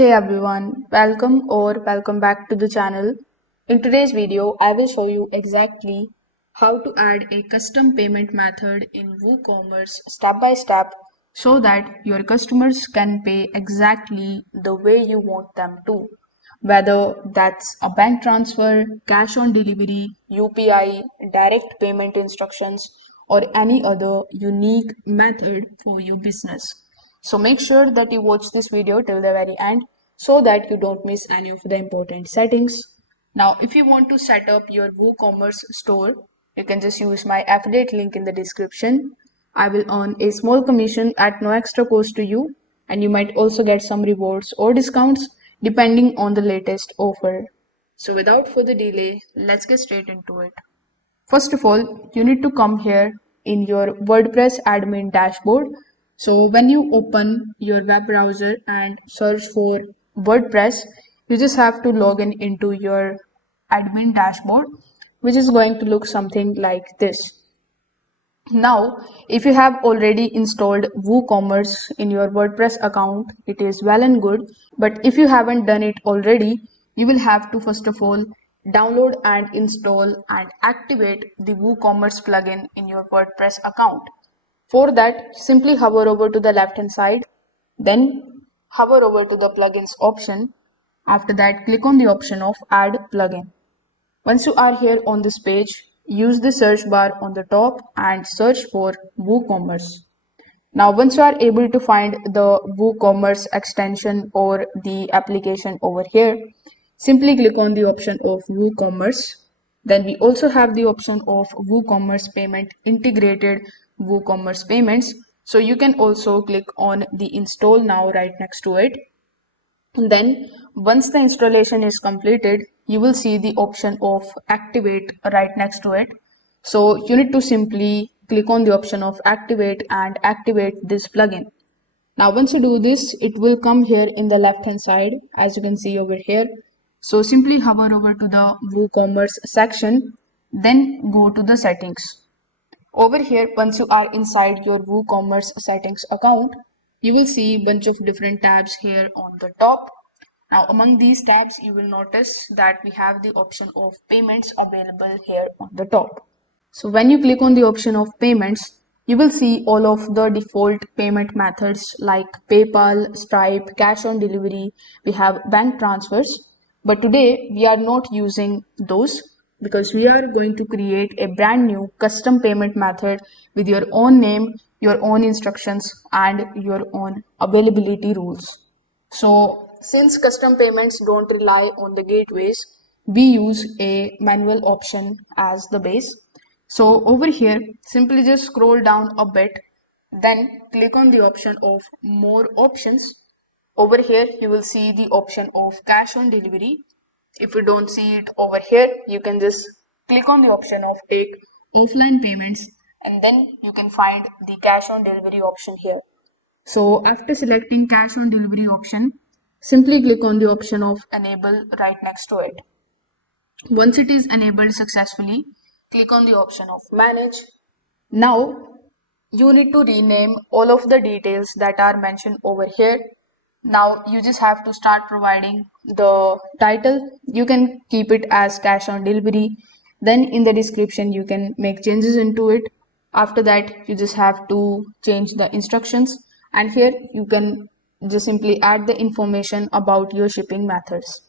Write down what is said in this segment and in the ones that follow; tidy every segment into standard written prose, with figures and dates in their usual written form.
Hey everyone, welcome back to the channel. In today's video, I will show you exactly how to add a custom payment method in WooCommerce step by step so that your customers can pay exactly the way you want them to. Whether that's a bank transfer, cash on delivery, UPI, direct payment instructions, or any other unique method for your business. So make sure that you watch this video till the very end so that you don't miss any of the important settings. Now, if you want to set up your WooCommerce store, you can just use my affiliate link in the description. I will earn a small commission at no extra cost to you, and you might also get some rewards or discounts depending on the latest offer. So without further delay, let's get straight into it. First of all, you need to come here in your WordPress admin dashboard. So when you open your web browser and search for WordPress, you just have to log in into your admin dashboard, which is going to look something like this. Now, if you have already installed WooCommerce in your WordPress account, it is well and good. But if you haven't done it already, you will have to first of all download and install and activate the WooCommerce plugin in your WordPress account. For that, simply hover over to the left hand side, then hover over to the plugins option. After that, click on the option of add plugin. Once you are here on this page, use the search bar on the top and search for WooCommerce. Now, once you are able to find the WooCommerce extension or the application over here, simply click on the option of WooCommerce. Then we also have the option of WooCommerce payment integrated WooCommerce payments. So you can also click on the install now right next to it. And then once the installation is completed, you will see the option of activate right next to it. So you need to simply click on the option of activate and activate this plugin. Now once you do this, it will come here in the left hand side as you can see over here. So simply hover over to the WooCommerce section, then go to the settings. Over here, once you are inside your WooCommerce settings account, you will see a bunch of different tabs here on the top. Now, among these tabs, you will notice that we have the option of payments available here on the top. So when you click on the option of payments, you will see all of the default payment methods like PayPal, Stripe, cash on delivery. We have bank transfers, but today we are not using those because we are going to create a brand new custom payment method with your own name, your own instructions, and your own availability rules. So since custom payments don't rely on the gateways, we use a manual option as the base. So over here, simply just scroll down a bit, then click on the option of more options. Over here, you will see the option of cash on delivery. If you don't see it over here, you can just click on the option of take offline payments, and then you can find the cash on delivery option here. So after selecting cash on delivery option, simply click on the option of enable right next to it. Once it is enabled successfully, click on the option of manage. Now you need to rename all of the details that are mentioned over here. Now you just have to start providing the title. You can keep it as cash on delivery. Then in the description, you can make changes into it. After that, you just have to change the instructions. And here you can just simply add the information about your shipping methods.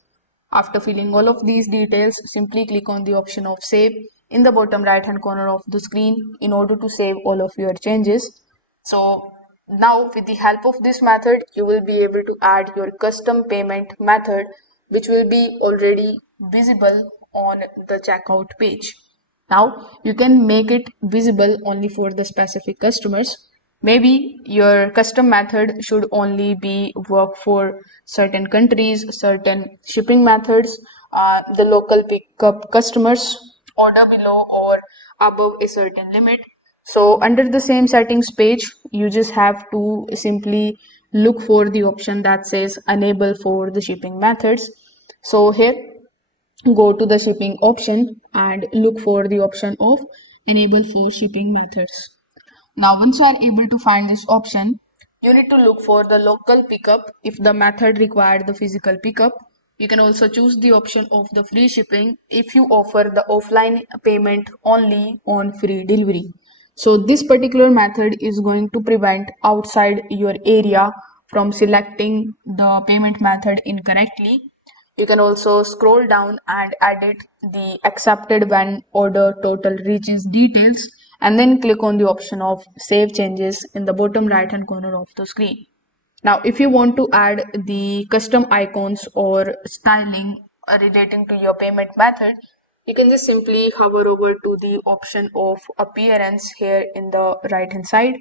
After filling all of these details, simply click on the option of save in the bottom right hand corner of the screen in order to save all of your changes. So now with the help of this method, you will be able to add your custom payment method, which will be already visible on the checkout page. Now you can make it visible only for the specific customers. Maybe your custom method should only be work for certain countries, certain shipping methods, the local pickup customers, order below or above a certain limit. So under the same settings page, you just have to simply look for the option that says enable for the shipping methods. So here, go to the shipping option and look for the option of enable for shipping methods. Now, once you are able to find this option, you need to look for the local pickup if the method required the physical pickup. You can also choose the option of the free shipping if you offer the offline payment only on free delivery. So this particular method is going to prevent outside your area from selecting the payment method incorrectly. You can also scroll down and edit the accepted when order total reaches details, and then click on the option of save changes in the bottom right hand corner of the screen. Now, if you want to add the custom icons or styling relating to your payment method, you can just simply hover over to the option of appearance here in the right hand side.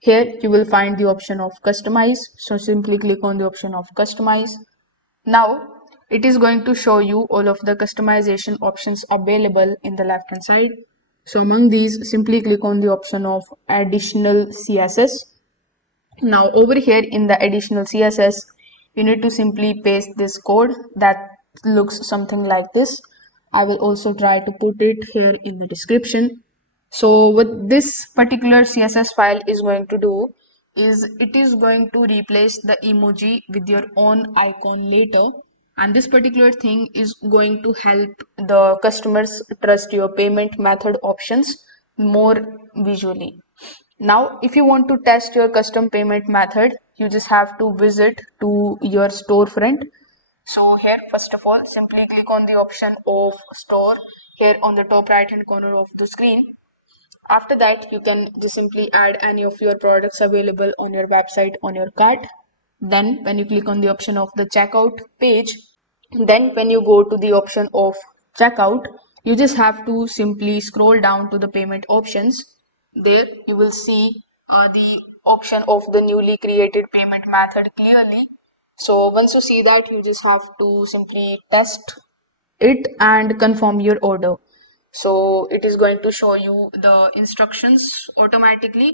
Here you will find the option of customize. So simply click on the option of customize. Now it is going to show you all of the customization options available in the left hand side. So among these, simply click on the option of additional CSS. Now over here in the additional CSS, you need to simply paste this code that looks something like this. I will also try to put it here in the description. So what this particular CSS file is going to do is it is going to replace the emoji with your own icon later, and this particular thing is going to help the customers trust your payment method options more visually. Now, if you want to test your custom payment method, you just have to visit to your storefront. So here, first of all, simply click on the option of store here on the top right hand corner of the screen. After that, you can just simply add any of your products available on your website on your cart. Then when you click on the option of the checkout page, then when you go to the option of checkout, you just have to simply scroll down to the payment options. There you will see the option of the newly created payment method clearly. So once you see that, you just have to simply test it and confirm your order. So it is going to show you the instructions automatically.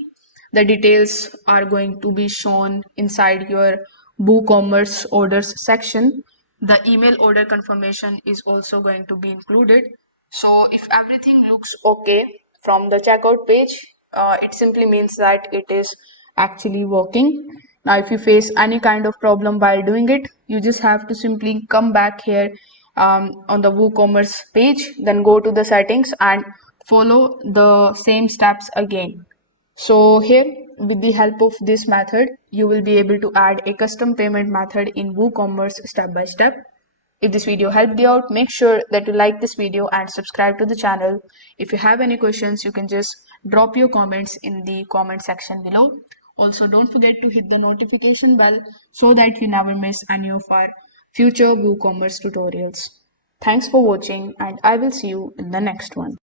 The details are going to be shown inside your WooCommerce orders section. The email order confirmation is also going to be included. So if everything looks okay from the checkout page, it simply means that it is actually working. Now, if you face any kind of problem while doing it, you just have to simply come back here on the WooCommerce page, then go to the settings and follow the same steps again. So here, with the help of this method, you will be able to add a custom payment method in WooCommerce step by step. If this video helped you out, make sure that you like this video and subscribe to the channel. If you have any questions, you can just drop your comments in the comment section below. Also, don't forget to hit the notification bell so that you never miss any of our future WooCommerce tutorials. Thanks for watching, and I will see you in the next one.